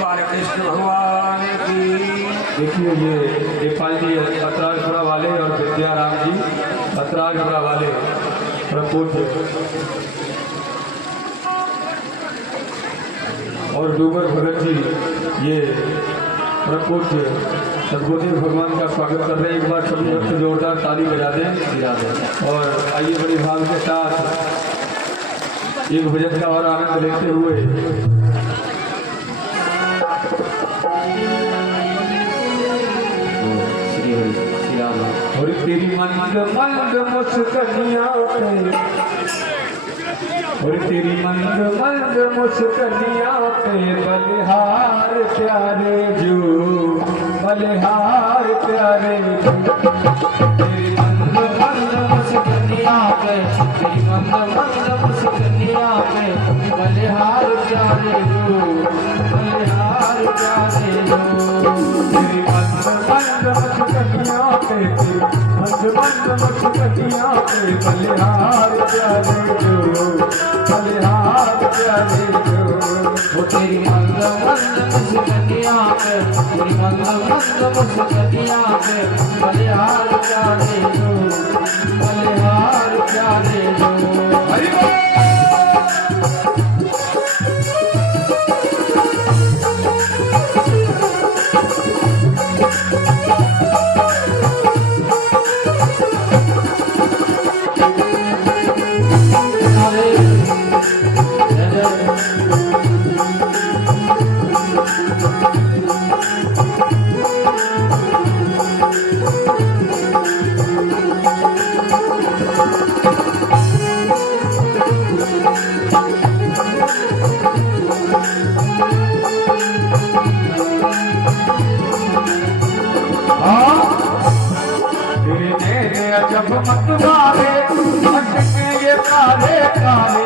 बालकृष्ण भगवान की। देखिए ये नेपाल जी अतराजपुरा वाले और विद्याराम जी अतराजपुरा वाले प्रकोप और डूबर भगत जी ये प्रकोप सदगुरुदेव भगवान का स्वागत कर रहे हैं। एक बार सभी भक्त जोरदार ताली बजा दें और आइए बड़ी भाव के साथ एक भजन का और आनंद लेते हुए और तेरी मंद मंद मुस्कनिया पे और तेरी मंद मंद मुस्कनिया पे बलिहार प्यारे जो बलिहार प्यारे तेरी मंद मंद मुस्कनिया पे तेरी मंद मंद मुस्कनिया पे बलिहार प्यारे जो बलिहार प्यारे जो तेरी मंद मंद मुस्कनिया पे मंद मंद मुस्कनिया पे बलिहार प्यारे जो बलिहार प्यारे जो वो तेरी मंद मंद मुस्कनिया पे तेरी मंद मंद मुस्कनिया पे बलिहार प्यारे जो बलिहार प्यारे जो हरि बोल। जब मत मारे अटके ये काले काले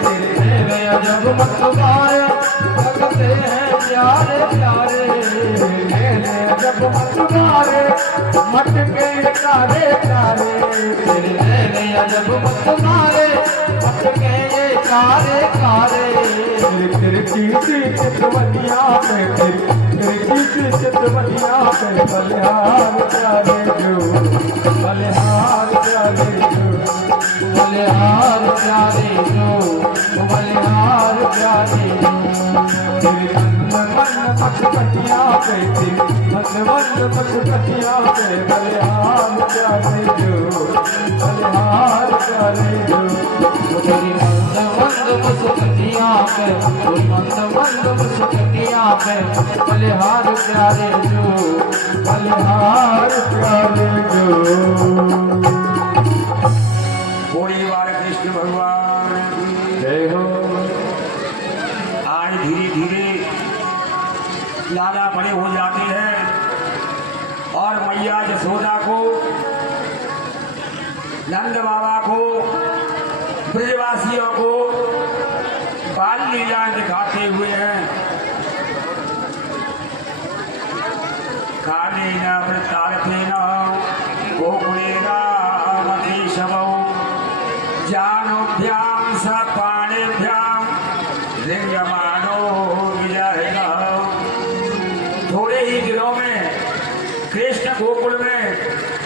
तेरे जब मत मारे लगते हैं प्यारे प्यारे जब मत मारे मटके ये काले काले तेरे जब मत मारे मटके ये काले काले तेरे कीर्ति चितवनिया पे तेरे कीर्ति चितवनिया पे बलिहार प्यारे जो बलिहार प्यारे जो बलिहार प्यारे जो बलिहार प्यारे जो तेरी मंद मंद मुस्कनिया पे तेरी मंद मंद मुस्कनिया पे बलिहार प्यारे जो बलिहार प्यारे जो तेरी मंद मंद मुस्कनिया पे मंद मंद मुस्कनिया पे बलिहार प्यारे जो बलिहार प्यारे जो। बोली बालकृष्ण भगवान की जय हो। आज धीरे धीरे लाला बड़े हो जाते हैं और मैया यशोदा को नंद बाबा को ब्रजवासियों को बाल लीला दिखाते हुए हैं। काले न वृत्तार्थे न गोकुलेन मधीशवौ जानोभ्यां स पाणिभ्यां रिंगमानो विजयः। थोड़े ही दिनों में कृष्ण गोकुल में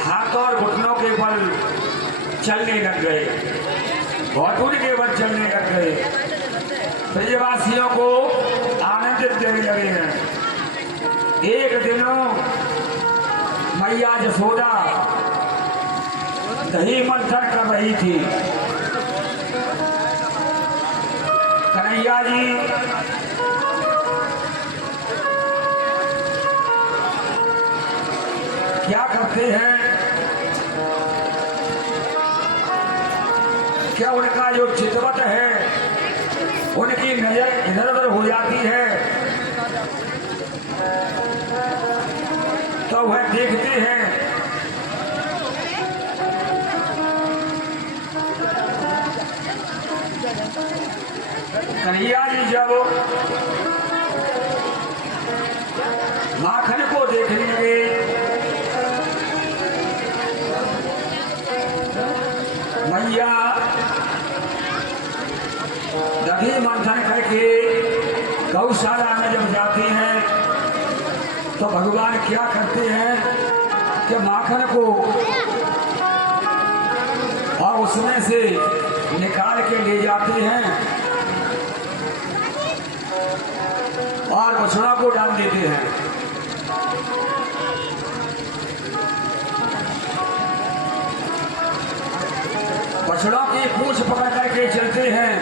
हाथ और घुटनों के बल चलने लग गए, घुटने के बल चलने लग गए, ब्रजवासियों को आनंदित देने लगे हैं। एक दिनों मैया यशोदा दही मंथन कर रही थी। कन्हैया जी क्या करते हैं, क्या उनका जो चितवत है उनकी नजर इधर उधर हो जाती है तो वह देखते हैं कन्हैया जी जब माखन को देखने लगे मैया दही मंथन करके गौशाला में जब जाती हैं तो भगवान क्या करते हैं कि माखन को और उसमें से निकाल के ले जाते हैं और बछड़ा को डाल देते हैं। बछड़ों की पूंछ पकड़ करके चलते हैं,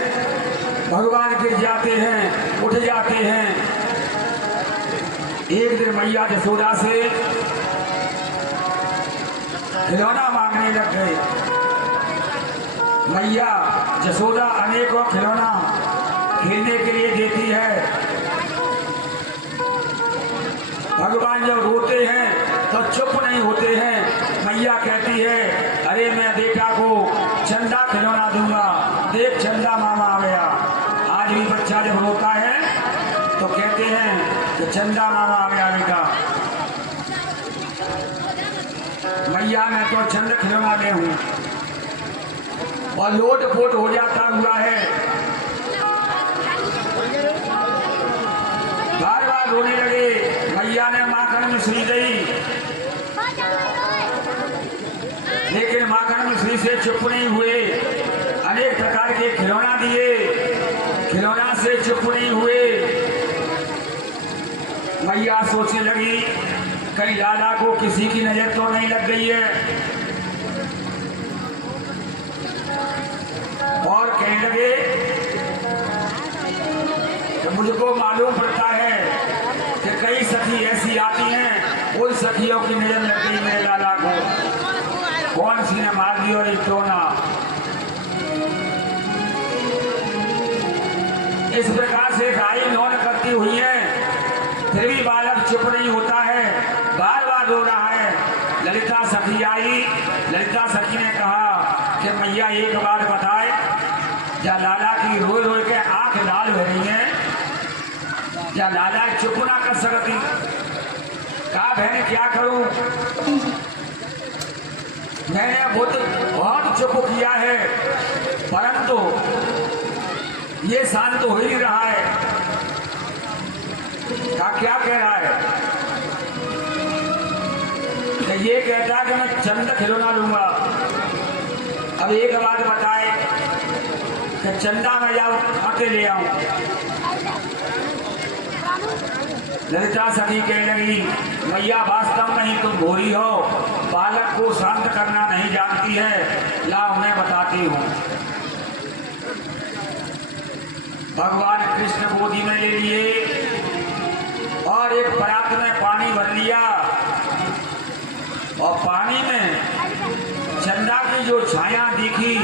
भगवान गिर जाते हैं, उठ जाते हैं। एक दिन मैया यशोदा से खिलौना मांगने लग गए। मैया यशोदा अनेकों खिलौना खेलने के लिए देती है। भगवान जब रोते हैं तो चुप नहीं होते हैं। मैया कहती है, अरे मैं बेटा को चंदा खिलौना दूंगा, देख चंदा मामा आ गया। आज भी बच्चा जब रोता है तो कहते हैं कि चंदा मामा आ गया बेटा। मैया मैं तो चंद खिलौना ले हूं और लोट पोट हो जाता हुआ है। बार बार रोने लगे। मैया ने माखन मिश्री दी, लेकिन माखन मिश्री से चुप नहीं हुए। अनेक प्रकार के खिलौना दिए, खिलौना से चुप नहीं हुए। मैया सोचने लगी कहीं लाला को किसी की नजर तो नहीं लग गई है, और कहने लगे कि मुझको मालूम पड़ता है कि कई सखी ऐसी आती हैं, उन सखियों की नजर लग गई मेरे लाला को। कौन सी ने मार दी और एक टोना। इस प्रकार से गाय नौन करती हुई है, फिर भी बालक चुप नहीं होता है, बार बार रो रहा है। ललिता सखी आई। ललिता सखी ने कहा कि मैया एक बार बताए, या लाला की रोए रोए के आंख लाल हो रही है, या लाला चुप ना कर सकती। कहा बहन क्या करूं, मैंने बहुत चुप किया है, परंतु ये शांत हो ही नहीं रहा है। क्या कह रहा है कि ये कहता है कि मैं चंद खिलौना लूंगा। अब एक बात बताए कि चंदा में जाऊं आके ले आऊं। ललिता सखी कहने लगी, मैया वास्तव में ही तुम भोरी हो, बालक को शांत करना नहीं जानती है, ला उन्हें बताती हूं। भगवान कृष्ण गोदी में ले लिए और एक परात में पानी भर लिया, और पानी में चंदा की जो छाया दिखी,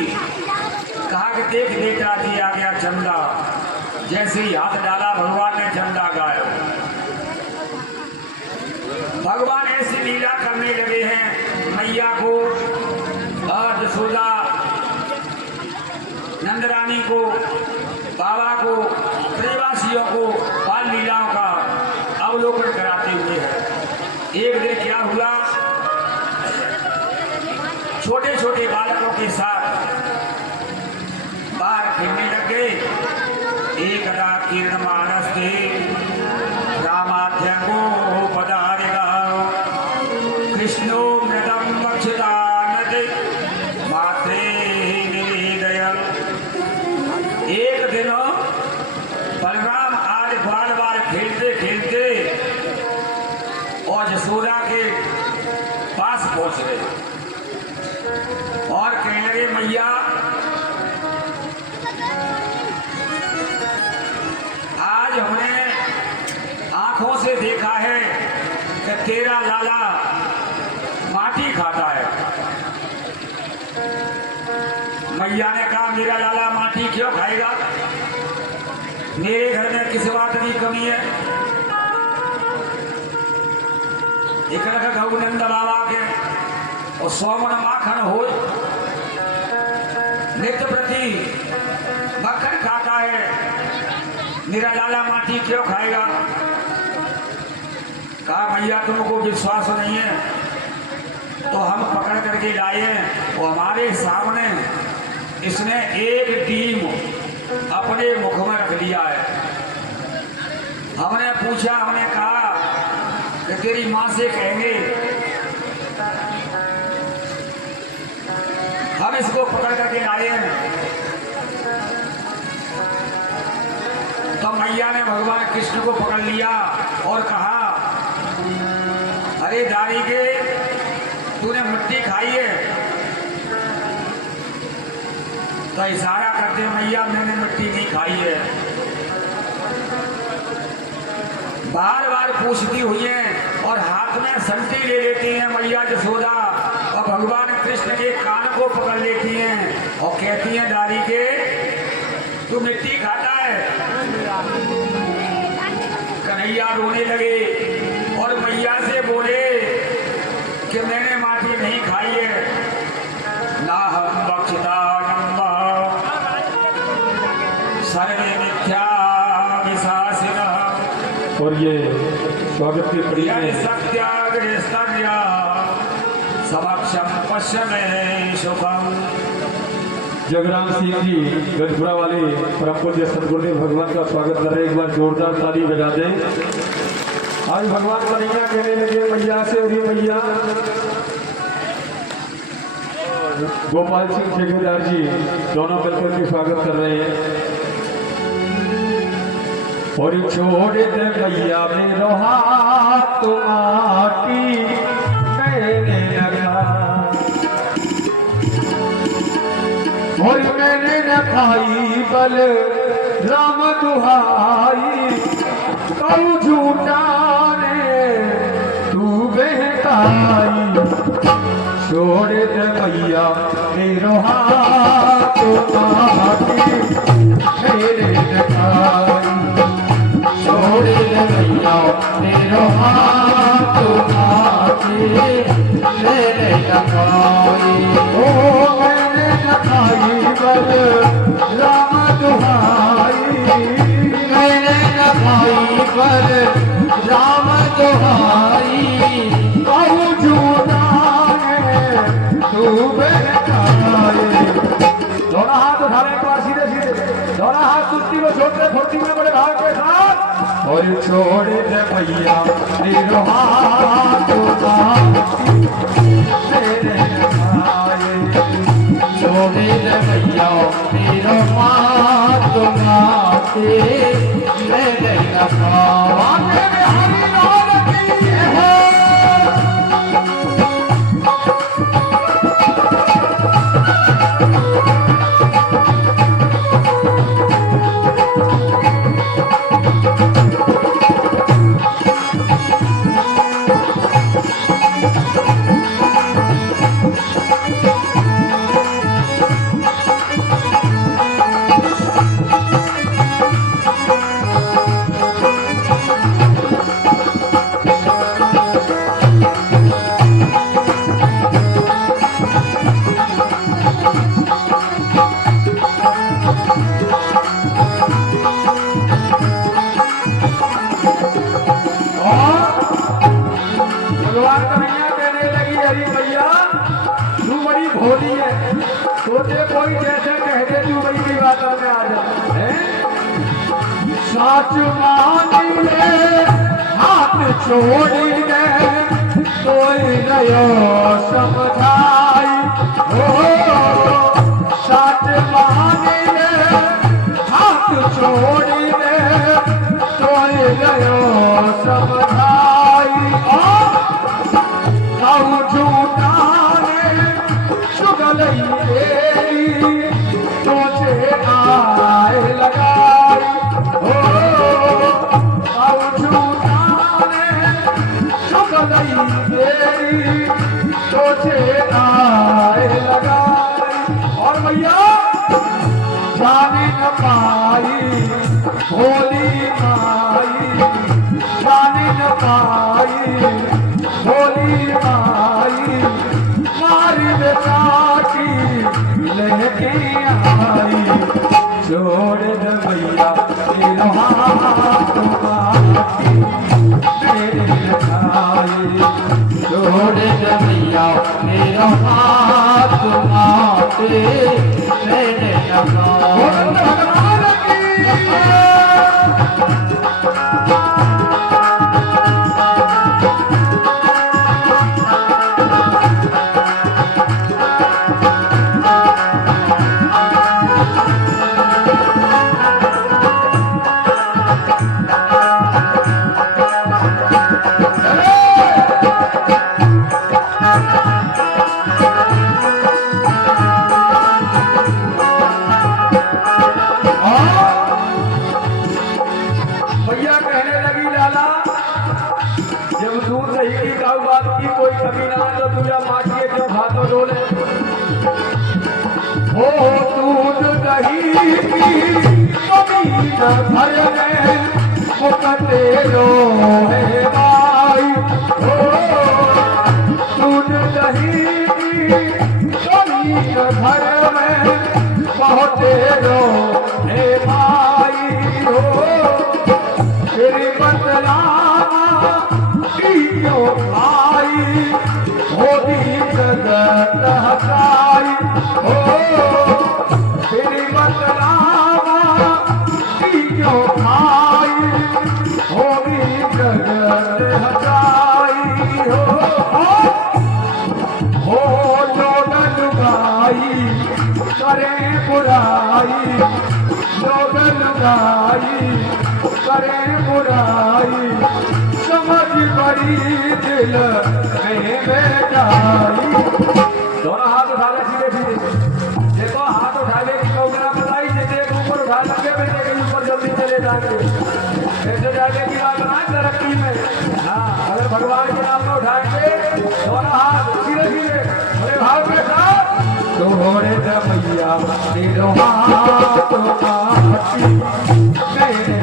कहा कि देख बेटा जी आ गया चंदा। जैसे ही हाथ डाला भगवान ने चंदा गायब। भगवान ऐसी लीला करने लगे हैं। मैया को और यशोदा नंदरानी को, बाबा को, प्रेवासियों को बाल लीलाओं का अवलोकन कराते हुए है। एक दिन क्या हुआ, छोटे छोटे बालकों के साथ बाहर खेलने लग गए। एकदा किरण मानस थे रामाध्यंगो पदारेगा कृष्णो मृदम बक्षदानद मात्रे निवेदयन्। एक दिन बलराम आज बार बार खेलते खेलते और यशोदा के पास पहुंच गए और कहने लगे, मैया आज हमने आंखों से देखा है कि तेरा लाला माटी खाता है। मैया ने कहा, मेरा लाला माटी क्यों खाएगा, मेरे घर में किस बात की कमी है। एक गौनंद बाबा के और सोमन माखन हो, नित्य प्रति मक्खन खाता है, मेरा लाला माटी क्यों खाएगा। कहा मैया तुमको विश्वास नहीं है तो हम पकड़ करके लाए हैं। वो हमारे सामने इसने एक टीम अपने मुख में रख लिया है। हमने पूछा, हमने कहा कि तेरी माँ से कहेंगे हम इसको पकड़ करके लाए हैं। तो मैया ने भगवान कृष्ण को पकड़ लिया और कहा, अरे दारी के तूने मिट्टी खाई है? तो इशारा करते मैया मैंने मिट्टी नहीं खाई है। बार बार पूछती हुई है और हाथ में संटी ले लेती हैं मैया यशोदा और भगवान कृष्ण के कान को पकड़ लेती हैं और कहती हैं, दारी के तू मिट्टी खाता है? कन्हैया रोने लगे और मैया से बोले कि मैंने माटी नहीं खाई है। ना हम बक्षितानंद सर्वे मिथ्या विशासिनः। और ये स्वागत की कड़ी यदि में सत्याग्रस्तर्या समक्षम पश्यमे सुखम। जगराम सिंह जी गजपुरा वाले परम पूज्य सदगुरुदेव भगवान का स्वागत कर रहे हैं। एक बार जोरदार ताली बजा दें। आज भगवान कन्हैया कहने लगे मैया से, अरे मैया। गोपाल सिंह ठेकेदार जी दोनों मिलकर के स्वागत कर रहे हैं। और छोड़ दे भैया मेरो हाथ माटी मैंने लगा, और मैंने न खाई बल राम दुहाई, कऊ झूठा ने तू बहकाई। छोड़ दे भैया मेरो हाथ माटी मेरे न खाई, छोड़ दे भैया मेरो हाथ माटी मेरे न खाई। ओ मैंने न खाई बल राम दुहाई, मैंने न खाई बल राम दुहाई, कहूँ झूठा है तू बहकाई। दोनों हाथ उठाने के बाद सीधे सीधे दोनों हाथ सुस्ती में छोटे फुर्ती में बड़े भाव के साथ। और छोड़ दे भैया मेरो हाथ मेरे नखाए, छोड़ दे भैया मेरो हाथ माथे मेरे नखाए। भोली है, सोचे कोई जैसे कह दे तू वही की बात में आ जा। साच मानी ले हाथ छोड़ी दे, कोई नयो समझाई। ओ साच मानी ले हाथ छोड़ी दे, कोई नयो समझाई। ओ झूठा सोचे आए लगाई। ओ झूठा ने शुक्लई तेरी सोचे आए लगाई। और भैया जाने न पाई भोली माई, जाने न पाई भोली माई, मारी बेचाटी लेके आई। छोड़ दे भैया मेरो हाथ माटी मेरे नखाए, छोड़ दे भैया मेरो हाथ माटी मेरे नखाए। जब दूध दही की काऊ बात की कोई कमी ना तो तुझा माटिए क्यों हाथों डोले हो दूध दही की कमी न भर में मुकते लो है भाई हो दूध दही की कमी न भर में बहुते लो है भाई हो तेरी बदला क्यों भाई होती जगत हटाई हो तेरी बदला क्यों भाई होती जगत हटाई हो लोग लुगाई करे बुराई लोग लुगाई करे बुराई समझ बड़ी दिल में बैठाई दोनों हाथ उठा ले सीधे सीधे देखो हाथ उठा ले कि कौगला बताई जैसे ऊपर उठा लगे बेटे के ऊपर जल्दी चले जाएंगे ऐसे जाके की बात ना तरक्की में हाँ अगर भगवान के नाम में उठाएंगे दोनों हाथ सीधे सीधे बड़े भाव के साथ तोड़े मैया तेरो हाथ आती मेरे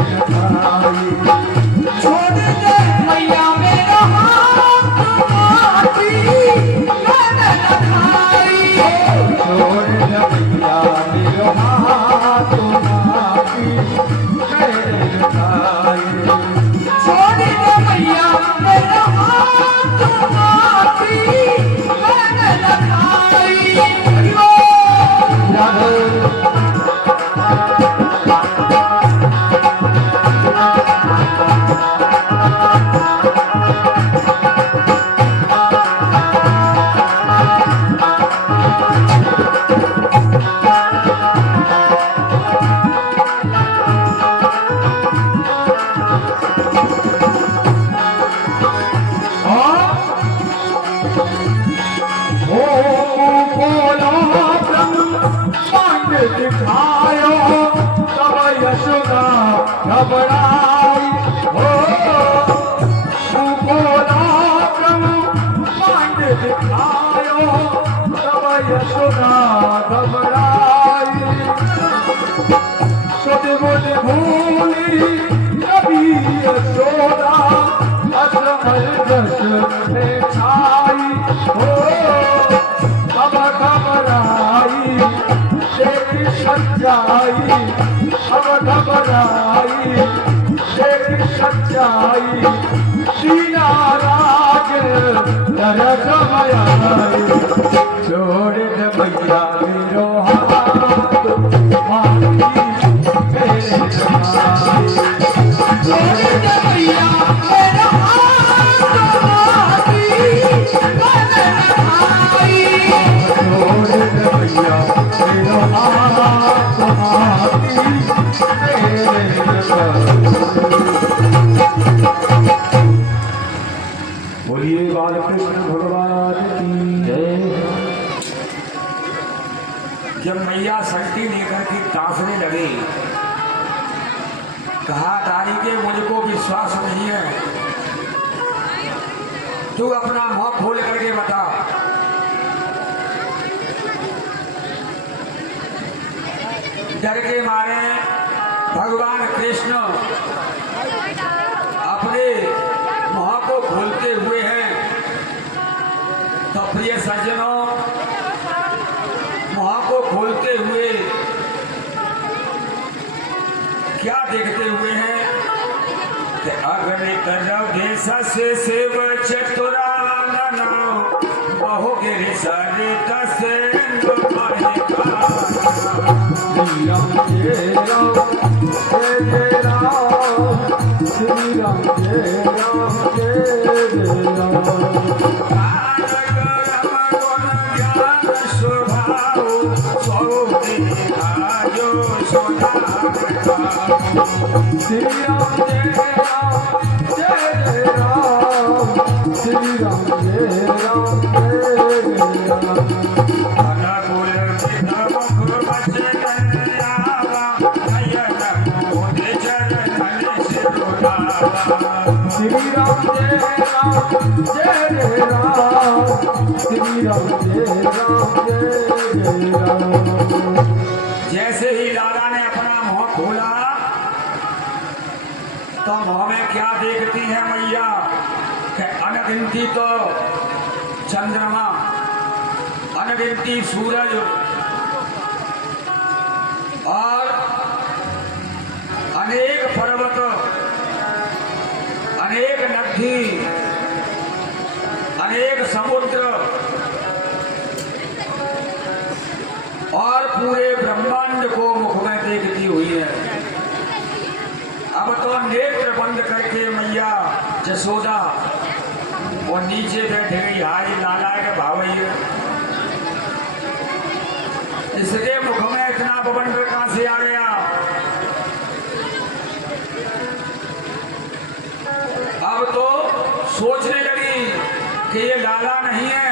छोड़ दे मैया मेरा हाथ आती मैंने लगाई छोड़ दे मैया मेरा हाथ आती मैंने लगाई छोड़ दे मैया मेरा हाथ आती मैंने लगाई दिखायो तब यशोदा घबराई हो बोला मांड दिखायो तब यशोदा घबराई सुध बुध भूली कभी यशोदा असमल जस में छाई हो तब घबराई देख सच्चाई अब घबराई देख सच्चाई सीना राज तरस मयाई छोड़ दे मैया मेरो हाथ मांगी मेरे छोड़ दे मैया मेरा हाथ मांगी मेरे भाई छोड़ दे मैया मेरो हाथ मांगी बोलिए बालकृष्ण भगवान की जय। जब मैया सल्टी लेकर के तासने लगे कहा तारी के मुझको विश्वास नहीं है तू अपना मुंह खोल करके बता डर के मारे भगवान कृष्ण अपने मुंह को खोलते हुए हैं तो प्रिय सज्जनों मुंह को खोलते हुए क्या देखते हुए हैं कि अग्नि तरव देश से सेव चतुरानन बहु गिरि सरित से श्री राम जय राम जय राम श्री राम जय राम जय श्री राम जय राम जय राम श्री राम जय राम श्री राम जय राम जय जय राम श्री राम जय राम जय जय राम। जैसे ही लाला ने अपना मुंह खोला तो मुंह में क्या देखती है मैया कि अनगिनती तो चंद्रमा, अनगिनती सूरज और अनेक पर्वत, अनेक नदी, अनेक समुद्र और पूरे ब्रह्मांड को मुख में देखती हुई है। अब तो नेत्र बंद करके मैया जसोदा और नीचे बैठे गई हाय लाला के भावैया। इसके मुख में इतना बवंडर कहां से आ गया? अब तो सोचने लगी कि ये लाला नहीं है,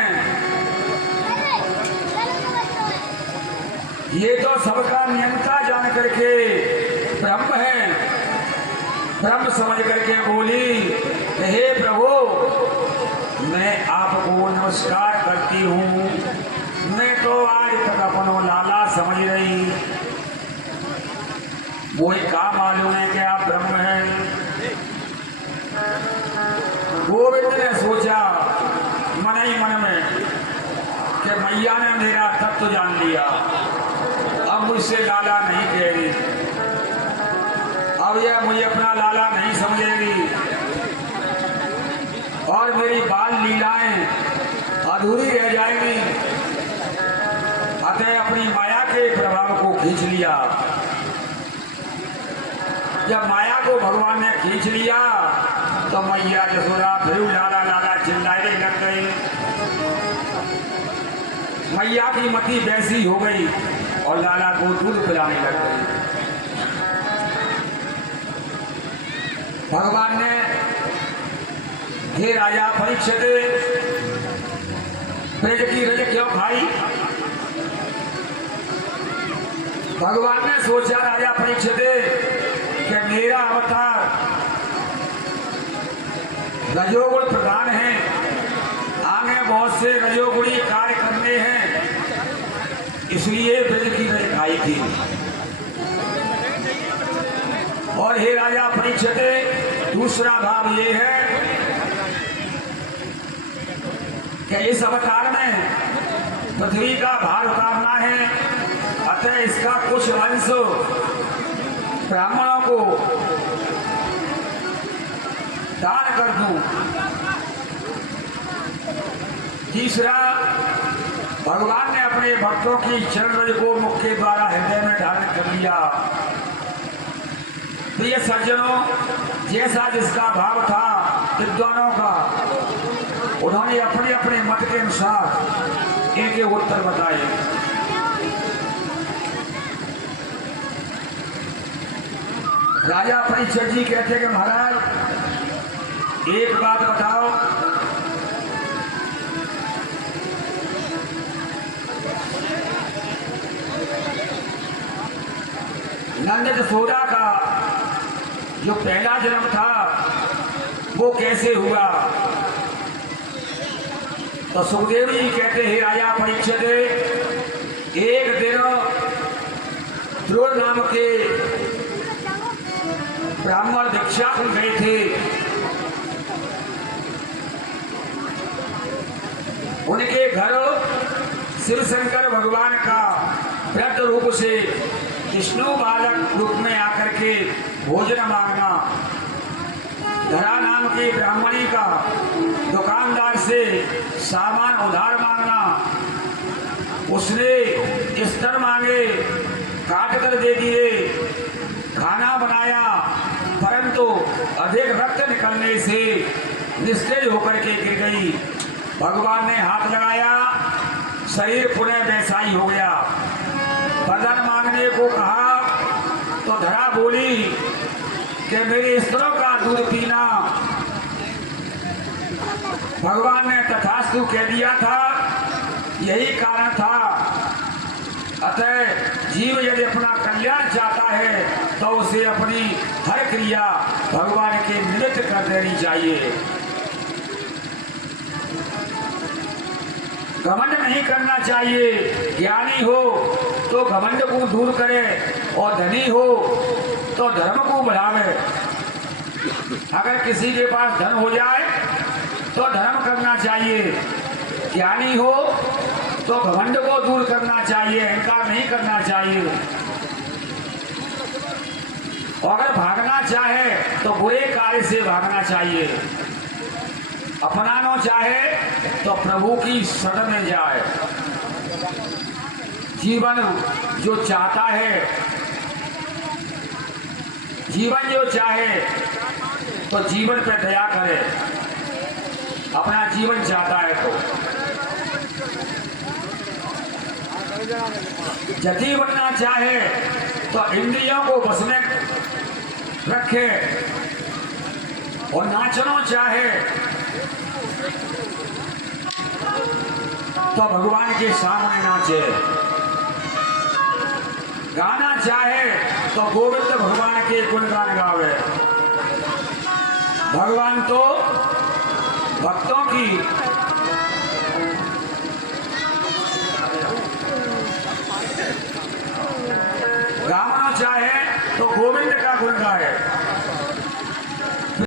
ये तो सबका नियंता जान करके ब्रह्म है। ब्रह्म समझ करके बोली, हे प्रभु मैं आपको नमस्कार करती हूँ। मैं तो आज तक अपनो लाला समझ रही, वही का मालूम है कि आप ब्रह्म हैं। गोविंद ने सोचा मन ही मन में कि मैया ने मेरा तत्व जान लिया, अब मुझसे लाला नहीं कहेगी, अब यह मुझे अपना लाला नहीं समझेगी और मेरी बाल लीलाएं अधूरी रह जाएगी। अतः अपनी माया के प्रभाव को खींच लिया। जब माया को भगवान ने खींच लिया तो मैया जसोदा फिर लाला लाला चिल्लाने लग गई। मैया की मति वैसी हो गई और लाला को दूध पिलाने लग गई। भगवान ने हे राजा परीक्षित ब्रज की रज क्यों खाई? भगवान ने सोचा राजा परीक्षित कि मेरा अवतार रजोगुण प्रधान है, आगे बहुत से रजोगुणी कार्य करने हैं, इसलिए ब्रज की रज खाई थी। और हे राजा परीक्षित दूसरा भाव ये है कि इस अवतार में पृथ्वी का भार उतारना है, अतः इसका कुछ अंश ब्राह्मणों को दान कर दूं। तीसरा, भगवान ने अपने भक्तों की चरण रज को मुख के द्वारा हृदय में धारण कर लिया। प्रिय सज्जनों, जैसा जिसका भाव था विद्वानों का, उन्होंने अपने अपने मत के अनुसार एक उत्तर बताए। राजा परीक्षित जी कहते कि महाराज एक बात बताओ, नंद जसोदा का जो पहला जन्म था वो कैसे हुआ? तो सुखदेव जी कहते हैं राजा परीक्षित एक दिन ध्रुव नाम के ब्राह्मण दीक्षा को गए थे। उनके घर शिव शंकर भगवान का वृद्ध रूप से विष्णु बालक रूप में आकर के भोजन मांगना, धरा नाम की ब्राह्मणी का दुकानदार से सामान उधार मांगना, उसने स्तर मांगे काट कर दे दिए, खाना बनाया परंतु अधिक रक्त निकलने से निस्तेज होकर के गिर गई। भगवान ने हाथ लगाया, शरीर पुनः वैसा ही हो गया। वरदान मांगने को कहा तो धरा बोली कि मेरे स्त्रों का दूध पीना। भगवान ने तथास्तु कह दिया था, यही कारण था। अतः जीव यदि अपना कल्याण चाहता है तो उसे अपनी हर क्रिया भगवान के निमित्त कर देनी चाहिए। घमंड नहीं करना चाहिए। ज्ञानी हो तो घमंड को दूर करे और धनी हो तो धर्म को बढ़ावे। अगर किसी के पास धन हो जाए तो धर्म करना चाहिए। ज्ञानी हो तो घमंड को दूर करना चाहिए, अहंकार नहीं करना चाहिए। और अगर भागना चाहे तो बुरे कार्य से भागना चाहिए। अपनाना चाहे तो प्रभु की शरण में जाए। जीवन जो चाहता है, जीवन जो चाहे तो जीवन पे दया करे। अपना जीवन चाहता है तो जति बनना चाहे तो इंद्रियों को बस में रखे और नाचना चाहे तो भगवान के सामने नाचे। गाना चाहे तो गोविंद भगवान के गुणगान गावे। भगवान तो भक्तों की गाना चाहे तो गोविंद का गुण गाए।